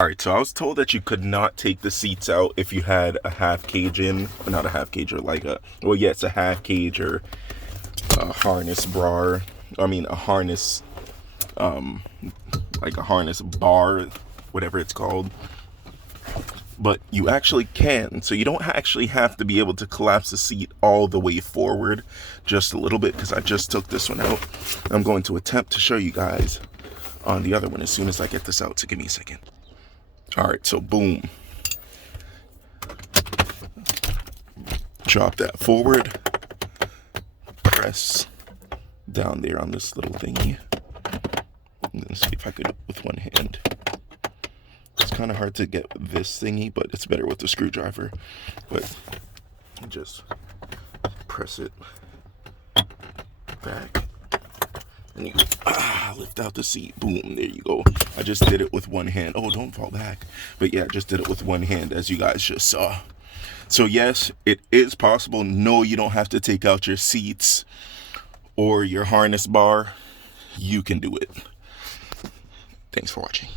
Alright, so I was told that you could not take the seats out if you had a half cage in, not a half cage, or like a, well, yeah, it's a half cage or a harness bar. I mean, a harness, like a harness bar, whatever it's called. But you actually can, so you don't actually have to be able to collapse the seat all the way forward, just a little bit, because I just took this one out. I'm going to attempt to show you guys on the other one as soon as I get this out, so give me a second. Alright, so boom. Drop that forward. Press down there on this little thingy. I'm gonna see if I could do it with one hand. It's kind of hard to get with this thingy, but it's better with the screwdriver. But just press it back. And you lift out the seat. Boom, there you go. I just did it with one hand. Oh, don't fall back. But yeah, I just did it with one hand, as you guys just saw. So yes, it is possible. No, you don't have to take out your seats or your harness bar. You can do it. Thanks for watching.